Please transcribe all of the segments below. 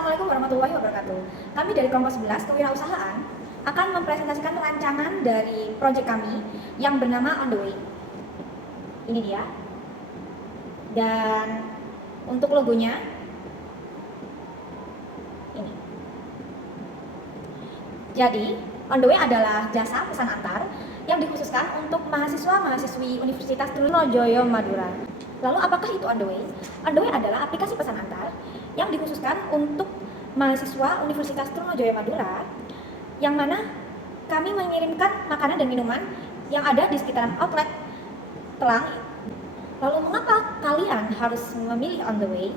Assalamualaikum warahmatullahi wabarakatuh. Kami dari Kelompok 11 Kewirausahaan akan mempresentasikan rancangan dari proyek kami yang bernama On The Way. Ini dia. Dan untuk logonya ini. Jadi, On The Way adalah jasa pesan antar yang dikhususkan untuk mahasiswa-mahasiswi Universitas Trunojoyo Madura. Lalu apakah itu On The Way? On The Way adalah aplikasi pesan antar yang dikhususkan untuk mahasiswa Universitas Trunojoyo Madura, yang mana kami mengirimkan makanan dan minuman yang ada di sekitaran outlet Telang. Lalu mengapa kalian harus memilih On The Way?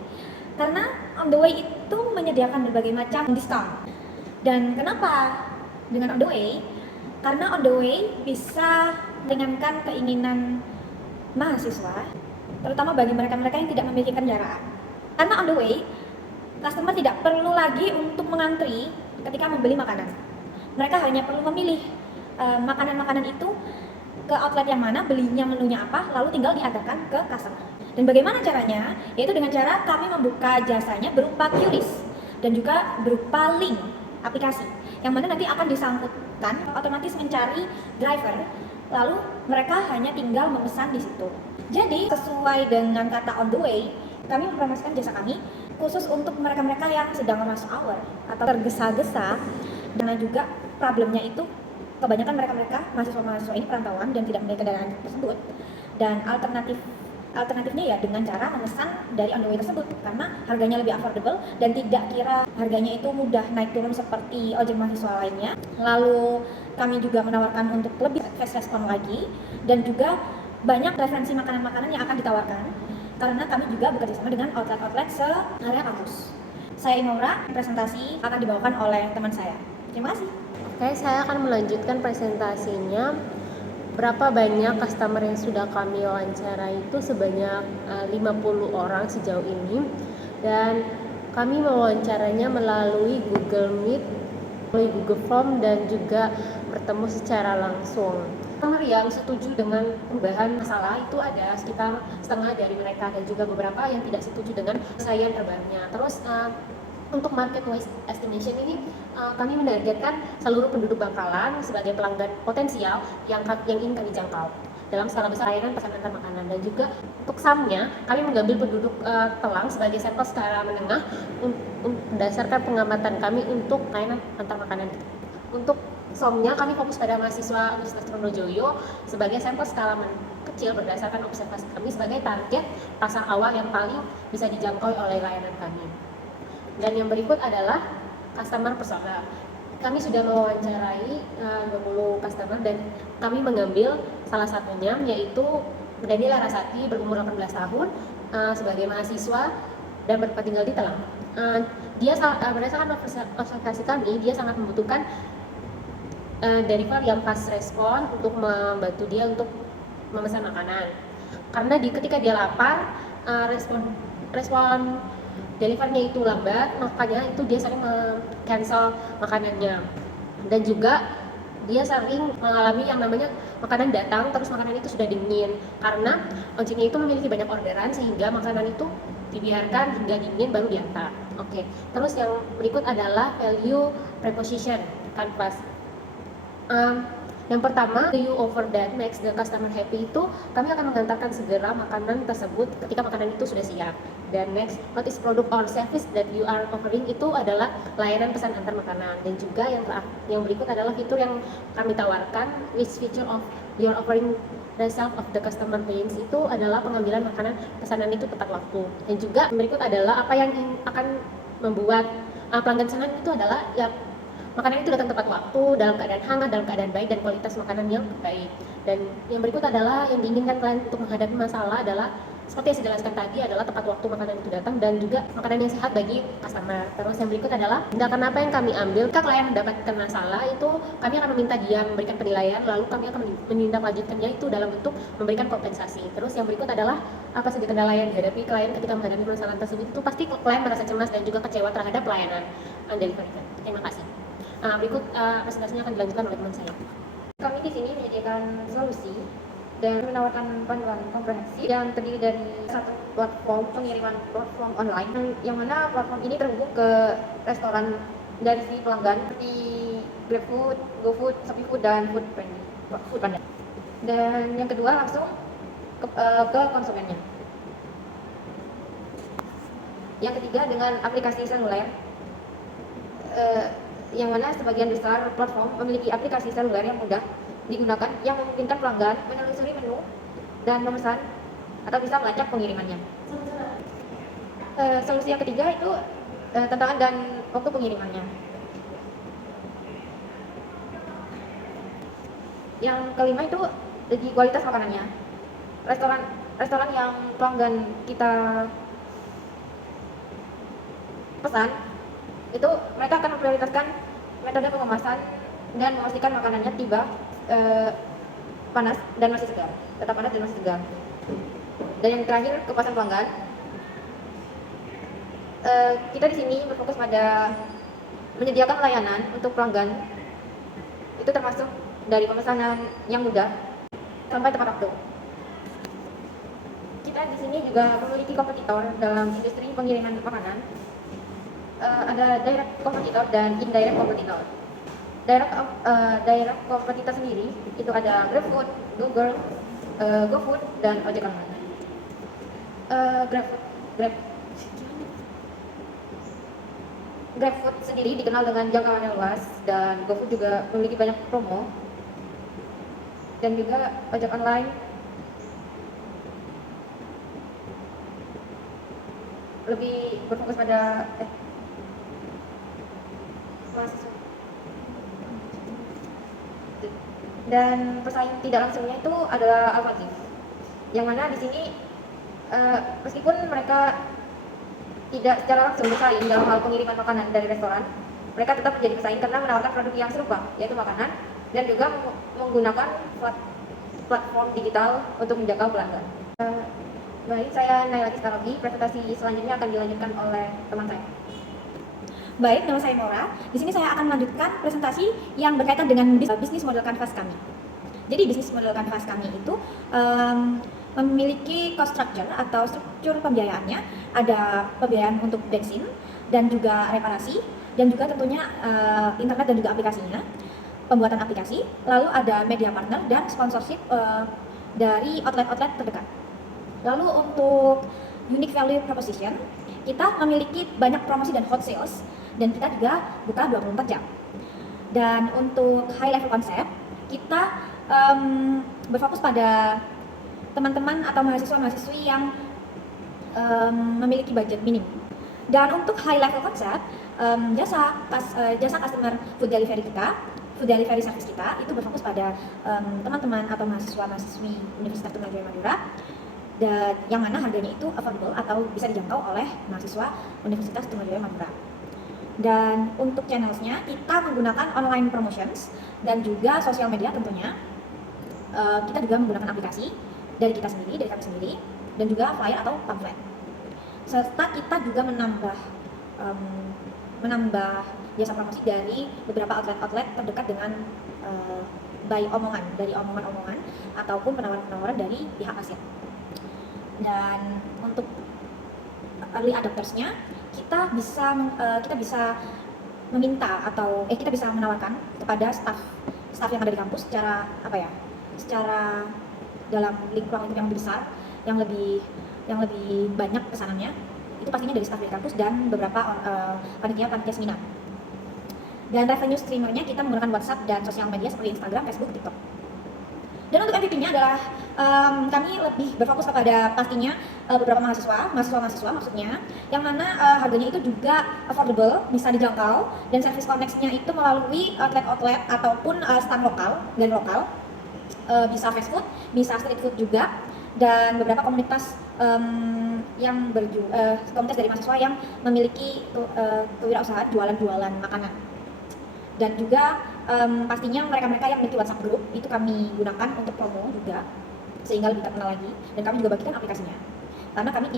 Karena On The Way itu menyediakan berbagai macam diskon. Dan kenapa dengan On The Way? Karena On The Way bisa meringankan keinginan mahasiswa, terutama bagi mereka-mereka yang tidak memiliki kendaraan. Karena On The Way, customer tidak perlu lagi untuk mengantri ketika membeli makanan. Mereka hanya perlu memilih makanan-makanan itu ke outlet yang mana, belinya menunya apa, lalu tinggal diantarkan ke customer. Dan bagaimana caranya? Yaitu dengan cara kami membuka jasanya berupa QRIS dan juga berupa link aplikasi, yang mana nanti akan disangkutkan, otomatis mencari driver, lalu mereka hanya tinggal memesan di situ. Jadi sesuai dengan kata On The Way, kami mempromosikan jasa kami khusus untuk mereka-mereka yang sedang rush hour atau tergesa-gesa, karena juga problemnya itu kebanyakan mereka-mereka mahasiswa-mahasiswa ini perantauan dan tidak memiliki kendaraan tersebut. Dan alternatifnya ya dengan cara memesan dari On The Way tersebut, karena harganya lebih affordable dan tidak kira harganya itu mudah naik turun seperti ojek mahasiswa lainnya. Lalu kami juga menawarkan untuk lebih fast respon lagi, dan juga banyak referensi makanan-makanan yang akan ditawarkan, karena kami juga bekerja sama dengan outlet-outlet se-area kampus. Saya Imaura, presentasi akan dibawakan oleh teman saya. Terima kasih. Oke, saya akan melanjutkan presentasinya. Berapa banyak customer yang sudah kami wawancara itu sebanyak 50 orang sejauh ini, dan kami mewawancaranya melalui Google Meet, melalui Google Form, dan juga bertemu secara langsung. Customer yang setuju dengan perubahan masalah itu ada sekitar setengah dari mereka, dan juga beberapa yang tidak setuju dengan penyelesaian terbarunya. Terus untuk market wise estimation ini kami menargetkan seluruh penduduk Bangkalan sebagai pelanggan potensial yang ingin kami jangkau dalam skala besar layanan pesan antar makanan. Dan juga untuk SAM-nya kami mengambil penduduk Telang sebagai sampel skala menengah berdasarkan pengamatan kami untuk layanan antar makanan. Untuk SOM-nya kami fokus pada mahasiswa Universitas Trunojoyo sebagai sampel skala kecil berdasarkan observasi kami sebagai target pasar awal yang paling bisa dijangkau oleh layanan kami. Dan yang berikut adalah customer persona. Kami sudah mewawancarai 20 customer dan kami mengambil salah satunya, yaitu Dani Larasati, berumur 18 tahun, sebagai mahasiswa dan bertempat tinggal di Telang. Dia berdasarkan observasi kami, dia sangat membutuhkan driver yang fast respon untuk membantu dia untuk memesan makanan. Karena ketika dia lapar, respon delivernya itu lambat, makanya itu dia sering cancel makanannya. Dan juga dia sering mengalami yang namanya makanan datang terus makanan itu sudah dingin, karena ojeknya itu memiliki banyak orderan sehingga makanan itu dibiarkan hingga dingin baru diantar. Oke. Terus yang berikut adalah value proposition canvas. Yang pertama, you over that makes the customer happy, itu kami akan mengantarkan segera makanan tersebut ketika makanan itu sudah siap. Dan next, what is product or service that you are offering, itu adalah layanan pesan antar makanan. Dan juga yang berikut adalah fitur yang kami tawarkan, which feature of you are offering result of the customer claims, itu adalah pengambilan makanan pesanan itu tepat waktu. Dan juga yang berikut adalah apa yang akan membuat pelanggan senang, itu adalah ya makanan itu datang tepat waktu, dalam keadaan hangat, dalam keadaan baik, dan kualitas makanan yang baik. Dan yang berikut adalah yang diinginkan klien untuk menghadapi masalah adalah seperti yang saya jelaskan tadi, adalah tepat waktu makanan itu datang dan juga makanan yang sehat bagi customer. Terus yang berikut adalah tindakan apa yang kami ambil jika klien mendapatkan masalah, itu kami akan meminta dia memberikan penilaian, lalu kami akan menindaklanjutkannya itu dalam bentuk memberikan kompensasi. Terus yang berikut adalah apa saja kendala yang dihadapi klien ketika menghadapi masalah tersebut. Itu pasti klien merasa cemas dan juga kecewa terhadap pelayanan delivery. Terima kasih. Berikut presentasinya akan dilanjutkan oleh teman saya. Kami di sini menyediakan solusi dan menawarkan panduan komprehensif yang terdiri dari satu platform pengiriman platform online yang mana platform ini terhubung ke restoran dari si pelanggan seperti GrabFood, GoFood, ShopeeFood, dan Foodpanda. Dan yang kedua langsung ke konsumennya. Yang ketiga dengan aplikasi seluler, yang mana sebagian besar platform memiliki aplikasi seluler yang mudah digunakan yang memungkinkan pelanggan menelusuri menu dan memesan atau bisa melacak pengirimannya. Solusi yang ketiga itu tantangan dan waktu pengirimannya. Yang kelima itu di kualitas makanannya. Restoran yang pelanggan kita pesan itu mereka akan memprioritaskan metode pengemasan dan memastikan makanannya tiba panas dan masih segar, tetap panas dan masih segar. Dan yang terakhir kepuasan pelanggan. Kita di sini berfokus pada menyediakan layanan untuk pelanggan, itu termasuk dari pemesanan yang mudah sampai tepat waktu. Kita di sini juga memiliki kompetitor dalam industri pengiriman makanan. Ada direct kompetitor dan indirect kompetitor. Direct kompetitor sendiri itu ada GrabFood, Google, GoFood, dan ojek online. GrabFood sendiri dikenal dengan jangkauan yang luas dan GoFood juga memiliki banyak promo. Dan juga ojek online lebih berfokus pada mahasiswa. Dan pesaing tidak langsungnya itu adalah Alfagif, yang mana di sini meskipun mereka tidak secara langsung bersaing dalam hal pengiriman makanan dari restoran, mereka tetap menjadi pesaing karena menawarkan produk yang serupa, yaitu makanan, dan juga menggunakan platform digital untuk menjangkau pelanggan. Baik, saya Naila Kistalogi. Presentasi selanjutnya akan dilanjutkan oleh teman saya. Baik, nama saya Maura. Di sini saya akan melanjutkan presentasi yang berkaitan dengan bisnis model kanvas kami. Jadi bisnis model kanvas kami itu memiliki cost structure atau struktur pembiayaannya. Ada pembiayaan untuk bensin dan juga reparasi, dan juga tentunya internet dan juga aplikasinya, pembuatan aplikasi. Lalu ada media partner dan sponsorship dari outlet-outlet terdekat. Lalu untuk unique value proposition, kita memiliki banyak promosi dan hot sales, dan kita juga buka 24 jam. Dan untuk high level concept, kita berfokus pada teman-teman atau mahasiswa-mahasiswi yang memiliki budget minim. Dan untuk high level concept, jasa customer food delivery service kita itu berfokus pada teman-teman atau mahasiswa-mahasiswi Universitas Tunggal Madura, dan yang mana harganya itu affordable atau bisa dijangkau oleh mahasiswa Universitas Tunggal Madura. Dan untuk channelsnya kita menggunakan online promotions dan juga sosial media tentunya. Kita juga menggunakan aplikasi dari kami sendiri, dan juga flyer atau pamflet. Serta kita juga menambah jasa promosi dari beberapa outlet-outlet terdekat dengan dari omongan-omongan ataupun penawaran-penawaran dari pihak ASEAN. Dan untuk early adoptersnya, kita bisa meminta atau kita bisa menawarkan kepada staff yang ada di kampus secara dalam ruang lingkup yang lebih besar, yang lebih banyak pesanannya, itu pastinya dari staff dari kampus dan beberapa panitia seminar. Dan revenue streamernya kita menggunakan WhatsApp dan sosial media seperti Instagram, Facebook, TikTok. Dan untuk MVP-nya adalah kami lebih berfokus kepada pastinya beberapa mahasiswa maksudnya, yang mana harganya itu juga affordable, bisa dijangkau, dan service connect-nya itu melalui outlet ataupun stand lokal, bisa fast food, bisa street food juga, dan beberapa komunitas komunitas dari mahasiswa yang memiliki kewirausahaan jualan makanan. Dan juga pastinya mereka-mereka yang memiliki WhatsApp group itu kami gunakan untuk promo juga, sehingga lebih terkenal lagi. Dan kami juga bagikan aplikasinya, karena kami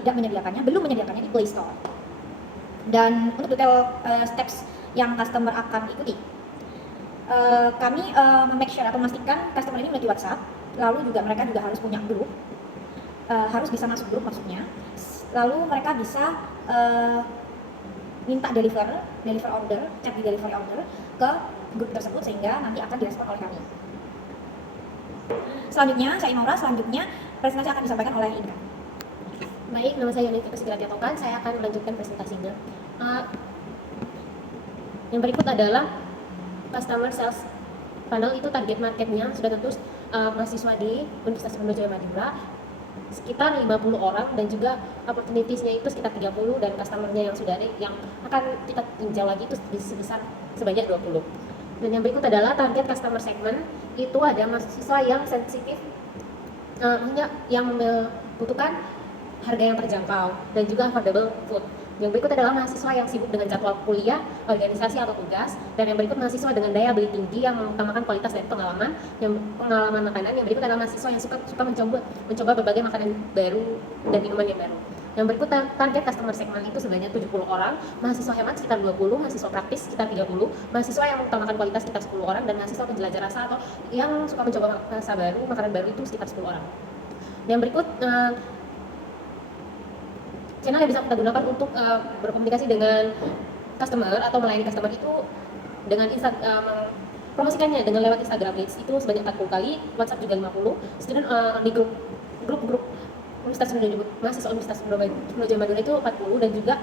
belum menyediakannya di Play Store. Dan untuk detail steps yang customer akan ikuti, kami make sure atau memastikan customer ini memiliki WhatsApp, lalu juga mereka juga harus punya grup, harus bisa masuk grup maksudnya. Lalu mereka bisa minta deliver order, chat di delivery order ke grup tersebut sehingga nanti akan direspon oleh kami. Selanjutnya, saya Maura, presentasi akan disampaikan oleh Indra. Baik, nama saya Yunita Sigratiatokan, saya akan melanjutkan presentasinya. Yang berikut adalah customer sales funnel. Itu target marketnya sudah tentu mahasiswa di Universitas Brawijaya Madura sekitar 50 orang, dan juga opportunitiesnya itu sekitar 30, dan customernya yang sudah ada yang akan kita tinjau lagi itu sebesar sebanyak 20. Dan yang berikut adalah target customer segment. Itu ada mahasiswa yang sensitif, yang membutuhkan harga yang terjangkau dan juga affordable food. Yang berikut adalah mahasiswa yang sibuk dengan jadwal kuliah, organisasi atau tugas. Dan yang berikut mahasiswa dengan daya beli tinggi yang mengutamakan kualitas dan pengalaman makanan. Yang berikut adalah mahasiswa yang suka mencoba berbagai makanan baru dan minuman yang baru. Yang berikut target customer segment itu sebanyak 70 orang, mahasiswa hemat sekitar 20, mahasiswa praktis sekitar 30, mahasiswa yang mengutamakan kualitas sekitar 10 orang, dan mahasiswa penjelajah rasa atau yang suka mencoba rasa baru, makanan baru itu sekitar 10 orang. Yang berikut channel yang bisa kita gunakan untuk berkomunikasi dengan customer atau melayani customer itu dengan promosikannya dengan lewat Instagram Reels itu sebanyak 40 kali, WhatsApp juga 50, student di grup mahasiswa Universitas Brawijaya Madura itu 40, dan juga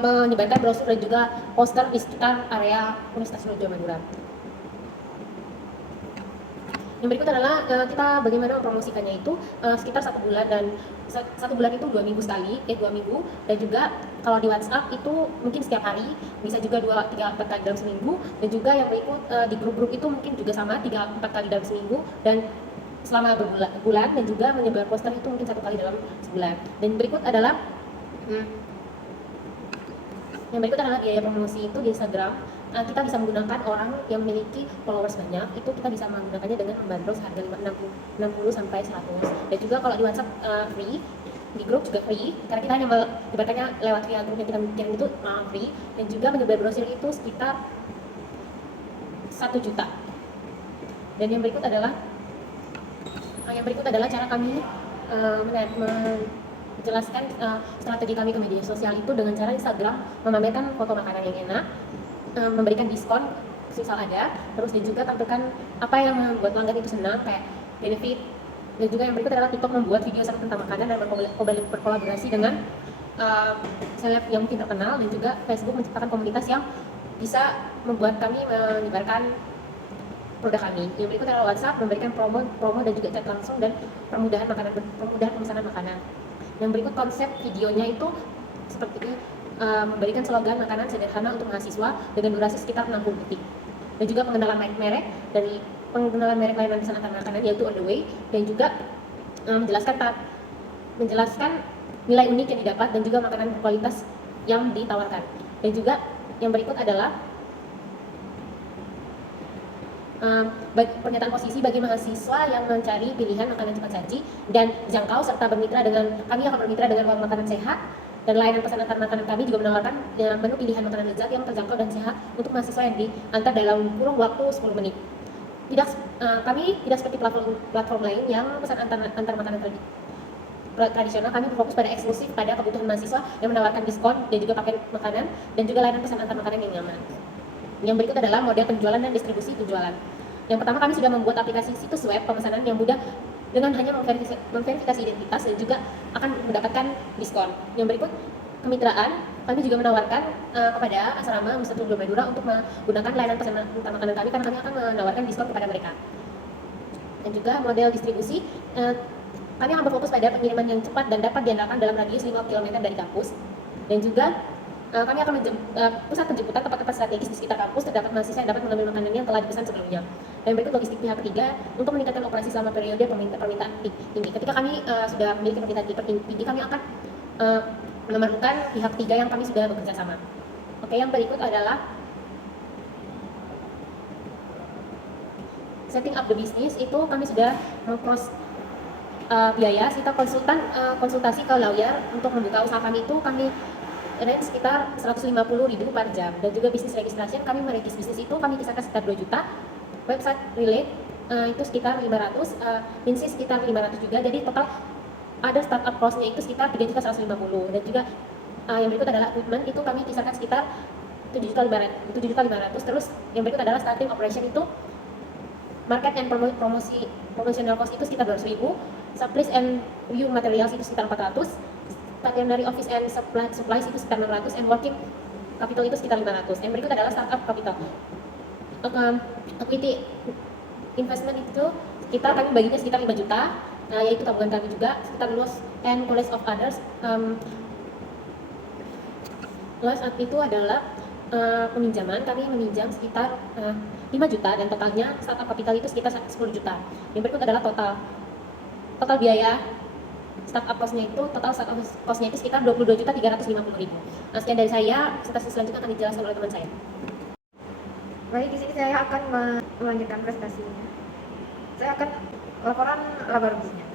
menyebarkan brosur dan juga poster di sekitar area Universitas Brawijaya Madura. Yang berikut adalah kita bagaimana mempromosikannya itu sekitar 1 bulan, dan 1 bulan itu 2 minggu sekali, 2 minggu, dan juga kalau di WhatsApp itu mungkin setiap hari, bisa juga 2-3-4 kali dalam seminggu, dan juga yang berikut di grup-grup itu mungkin juga sama 3-4 kali dalam seminggu, dan selama berbulan, dan juga menyebar poster itu mungkin 1 kali dalam sebulan. Dan berikut adalah biaya promosi itu di Instagram. Kita bisa menggunakan orang yang memiliki followers banyak, itu kita bisa menggunakannya dengan membandrol harga 60 sampai 100. Dan juga kalau di WhatsApp free, di grup juga free, karena kita hanya menyebarkannya lewat via grup yang kita kirim itu free, dan juga menyebar brosur itu sekitar 1 juta. Dan yang berikut adalah cara kami menjelaskan strategi kami ke media sosial itu dengan cara Instagram memamerkan foto makanan yang enak, memberikan diskon misal ada, terus dan juga tampilkan apa yang membuat pelanggan itu senang kayak benefit. Dan juga yang berikut adalah TikTok membuat video seru tentang makanan dan berkolaborasi dengan seleb yang mungkin terkenal, dan juga Facebook menciptakan komunitas yang bisa membuat kami menyebarkan produk kami. Yang berikut adalah WhatsApp memberikan promo dan juga chat langsung dan permudahan pemesanan makanan. Yang berikut konsep videonya itu seperti memberikan slogan makanan sederhana untuk mahasiswa dengan durasi sekitar 60 detik. Dan juga pengenalan merek layanan pesan antar makanan yaitu on the way, dan juga menjelaskan nilai unik yang didapat dan juga makanan berkualitas yang ditawarkan. Dan juga yang berikut adalah pernyataan posisi bagi mahasiswa yang mencari pilihan makanan cepat saji dan jangkau, serta kami akan bermitra dengan warung makanan sehat, dan layanan pesan antar makanan kami juga menawarkan menu pilihan makanan lezat yang terjangkau dan sehat untuk mahasiswa yang diantar dalam kurun waktu 10 menit. Kami tidak seperti platform lain yang pesan antar makanan tradisional. Kami berfokus pada eksklusif pada kebutuhan mahasiswa yang menawarkan diskon dan juga paket makanan dan juga layanan pesan antar makanan yang nyaman. Yang berikut adalah model penjualan dan distribusi penjualan. Yang pertama, kami sudah membuat aplikasi situs web pemesanan yang mudah dengan hanya memverifikasi identitas dan juga akan mendapatkan diskon. Yang berikut kemitraan, kami juga menawarkan kepada asrama Universitas Brawijaya Madura untuk menggunakan layanan pesanan antar makanan kami, karena kami akan menawarkan diskon kepada mereka. Dan juga model distribusi, kami akan berfokus pada pengiriman yang cepat dan dapat diandalkan dalam radius 5 km dari kampus. Dan juga kami akan pusat penjemputan tempat-tempat strategis di sekitar kampus, terdapat mahasiswa yang dapat mengambil makanan yang telah dipesan sebelumnya. Dan berikut logistik pihak ketiga untuk meningkatkan operasi selama periode permintaan tinggi. Ketika kami sudah memiliki permintaan tinggi, kami akan memerlukan pihak ketiga yang kami sudah bekerja sama. Oke, yang berikut adalah setting up the business. Itu kami sudah mengcross biaya, kita konsultasi ke lawyer untuk membuka usaha kami itu kami range sekitar 150.000 per jam. Dan juga bisnis registration, kami meregis bisnis itu kami kisahkan sekitar 2 juta. Website relate itu sekitar 500, Vinci sekitar 500 juga. Jadi total ada startup cost-nya itu sekitar 3.150, dan juga yang berikut adalah equipment, itu kami kisarkan sekitar 7.500. Terus yang berikut adalah starting operation, itu market and promotional cost itu sekitar 200.000, supplies and view materials itu sekitar 400, secondary office and supplies itu sekitar 600, and working capital itu sekitar 500. Yang berikut adalah startup capital. Equity investment itu kami baginya sekitar 5 juta, yaitu tabungan kami juga, sekitar loss and college of others. Loss itu adalah peminjaman, kami meminjam sekitar 5 juta, dan totalnya startup capital itu sekitar 10 juta. Yang berikut adalah total biaya startup cost-nya itu sekitar 22.350.000. Sekian dari saya, presentasi selanjutnya akan dijelaskan oleh teman saya. Baik, di sini saya akan melanjutkan presentasinya. Saya akan laporan laba ruginya.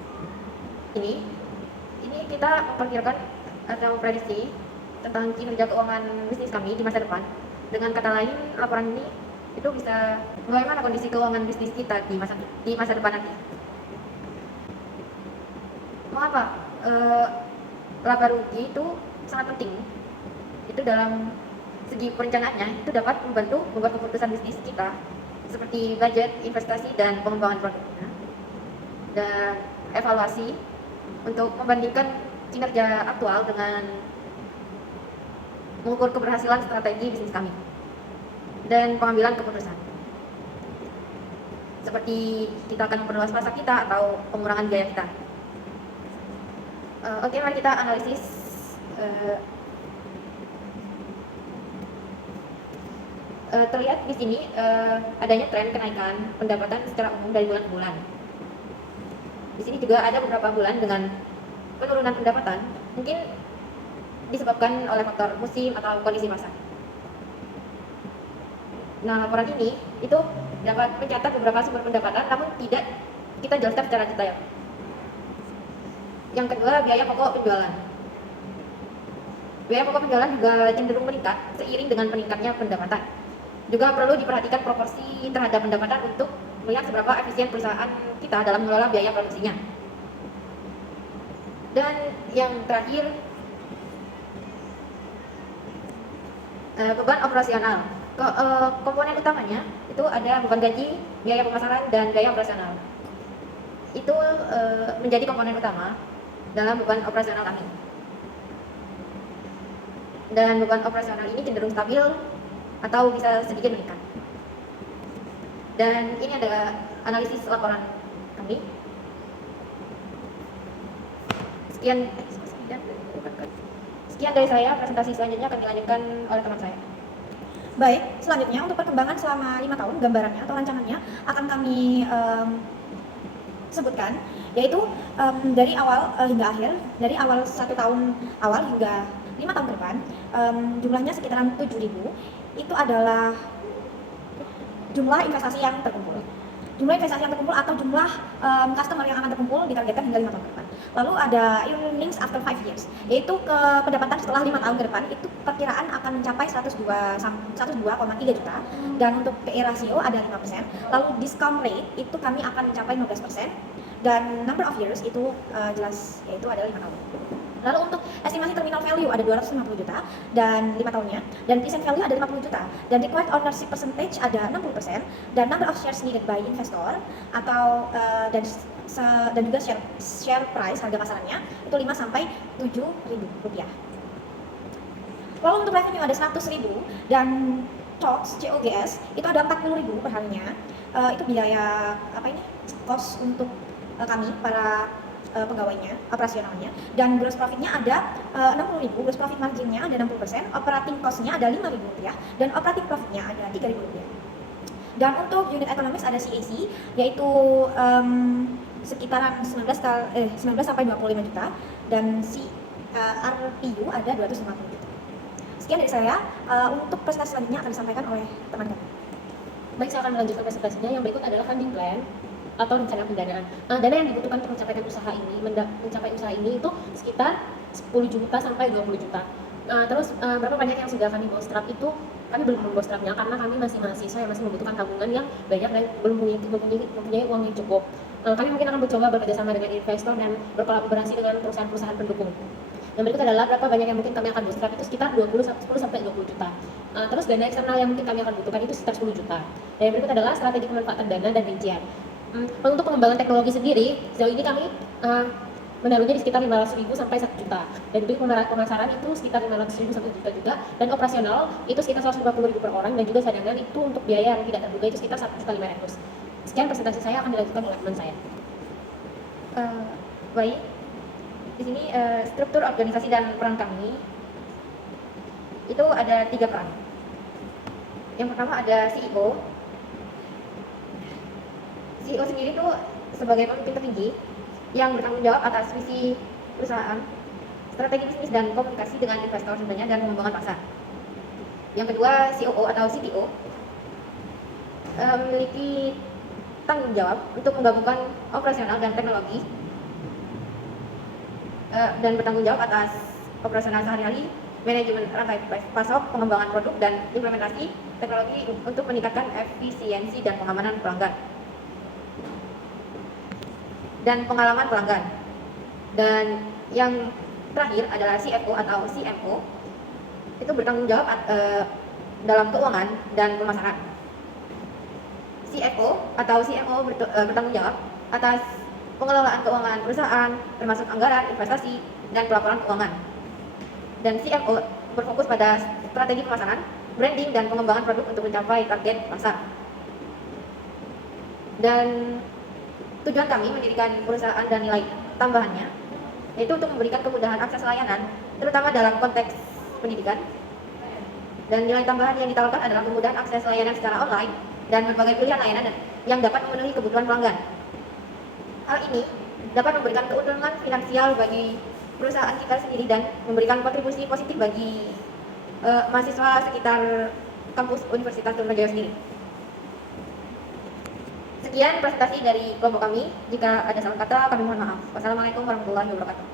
Ini kita memperkirakan atau prediksi tentang kinerja keuangan bisnis kami di masa depan. Dengan kata lain, laporan ini itu bisa bagaimana kondisi keuangan bisnis kita di masa depan nanti. Mengapa laba rugi itu sangat penting? Itu dalam segi perencanaannya itu dapat membantu membuat keputusan bisnis kita, seperti budget, investasi, dan pengembangan produknya, dan evaluasi untuk membandingkan kinerja aktual dengan mengukur keberhasilan strategi bisnis kami, dan pengambilan keputusan, seperti kita akan memperluas pasar kita atau pengurangan biaya kita. Oke, mari kita analisis terlihat di sini adanya tren kenaikan pendapatan secara umum dari bulan ke bulan. Di sini juga ada beberapa bulan dengan penurunan pendapatan, mungkin disebabkan oleh faktor musim atau kondisi pasar. Nah, laporan ini itu dapat mencatat beberapa sumber pendapatan, namun tidak kita jelaskan secara detail. Yang kedua, biaya pokok penjualan. Biaya pokok penjualan juga cenderung meningkat seiring dengan meningkatnya pendapatan. Juga perlu diperhatikan proporsi terhadap pendapatan untuk melihat seberapa efisien perusahaan kita dalam mengelola biaya produksinya. Dan yang terakhir, beban operasional. Komponen utamanya itu ada beban gaji, biaya pemasaran, dan biaya operasional. Itu menjadi komponen utama dalam beban operasional kami. Dan beban operasional ini cenderung stabil atau bisa sedikit meningkat. Dan ini adalah analisis laporan kami. Sekian dari saya. Presentasi selanjutnya akan dilanjutkan oleh teman saya. Baik, selanjutnya untuk perkembangan selama 5 tahun, gambarannya atau rancangannya akan kami sebutkan, yaitu dari awal hingga akhir, dari awal 1 tahun awal hingga 5 tahun ke depan. Jumlahnya sekitaran 7.000. Itu adalah jumlah investasi yang terkumpul. Jumlah investasi yang terkumpul atau jumlah customer yang akan terkumpul ditargetkan hingga 5 tahun ke depan. Lalu ada earnings after 5 years, yaitu pendapatan setelah 5 tahun ke depan itu perkiraan akan mencapai 102,3 juta, dan untuk PE ratio ada 5%. Lalu discount rate itu kami akan mencapai 15%, dan number of years itu jelas, yaitu adalah 5 tahun. Lalu untuk estimasi terminal value ada 250 juta dan 5 tahunnya, dan present value ada 50 juta, dan required ownership percentage ada 60%, dan number of shares needed by investor atau dan juga share price, harga pasarannya itu 5 sampai 7 ribu rupiah. Lalu untuk revenue ada 100.000, dan COGS itu ada 40.000 per harinya. Itu biaya cost untuk kami para pegawainya, operasionalnya, dan gross profitnya ada 60.000, gross profit marginnya ada 60%, operating cost-nya ada 5.000 rupiah, dan operating profitnya ada 3.000 rupiah. Dan untuk unit economics ada CAC, yaitu sekitaran 19 sampai 25 juta, dan RPU ada 250 juta. Sekian dari saya. Untuk presentasi selanjutnya akan disampaikan oleh teman kami. Baik, saya akan melanjutkan presentasinya. Yang berikut adalah funding plan atau rencana pendanaan. Dana yang dibutuhkan untuk mencapai usaha ini itu sekitar 10 juta sampai 20 juta. Terus berapa banyak yang sudah kami bootstrap itu kami belum membuat draftnya karena kami masih mahasiswa yang masih membutuhkan tabungan yang banyak dan belum mempunyai uang yang cukup. Kami mungkin akan mencoba bekerja sama dengan investor dan berkolaborasi dengan perusahaan-perusahaan pendukung. Yang berikut adalah berapa banyak yang mungkin kami akan bootstrap, itu sekitar 10 sampai 20 juta. Terus dana eksternal yang mungkin kami akan butuhkan itu sekitar 10 juta. Dan yang berikut adalah strategi pemanfaatan dana dan rincian. Untuk pengembangan teknologi sendiri, sejauh ini kami menaruhnya di sekitar 500.000 sampai 1 juta. Dan untuk pemasaran itu sekitar 500.000 sampai 1 juta juga. Dan operasional itu sekitar 150.000 per orang, dan juga cadangan itu untuk biaya yang tidak terduga itu sekitar 1.500.000. Sekian presentasi saya, akan dilanjutkan oleh teman saya. Baik, di sini struktur organisasi dan peran kami itu ada 3 peran. Yang pertama ada CEO. CEO sendiri itu sebagai pemimpin tertinggi yang bertanggung jawab atas visi perusahaan, strategi bisnis dan komunikasi dengan investor sebenarnya dan pengembangan pasar. Yang kedua, COO atau CTO memiliki tanggung jawab untuk menggabungkan operasional dan teknologi dan bertanggung jawab atas operasional sehari-hari, manajemen rantai pasok, pengembangan produk, dan implementasi teknologi untuk meningkatkan efisiensi dan pengamanan pelanggan dan pengalaman pelanggan. Dan yang terakhir adalah CFO atau CMO, itu bertanggung jawab dalam keuangan dan pemasaran. CFO atau CMO bertanggung jawab atas pengelolaan keuangan perusahaan, termasuk anggaran, investasi, dan pelaporan keuangan. Dan CMO berfokus pada strategi pemasaran, branding, dan pengembangan produk untuk mencapai target pasar. Dan tujuan kami mendirikan perusahaan dan nilai tambahannya yaitu untuk memberikan kemudahan akses layanan, terutama dalam konteks pendidikan. Dan nilai tambahan yang ditawarkan adalah kemudahan akses layanan secara online dan berbagai pilihan layanan yang dapat memenuhi kebutuhan pelanggan. Hal ini dapat memberikan keuntungan finansial bagi perusahaan kita sendiri dan memberikan kontribusi positif bagi mahasiswa sekitar kampus Universitas Trunojoyo sendiri. Sekian presentasi dari kelompok kami. Jika ada salah kata, kami mohon maaf. Wassalamualaikum warahmatullahi wabarakatuh.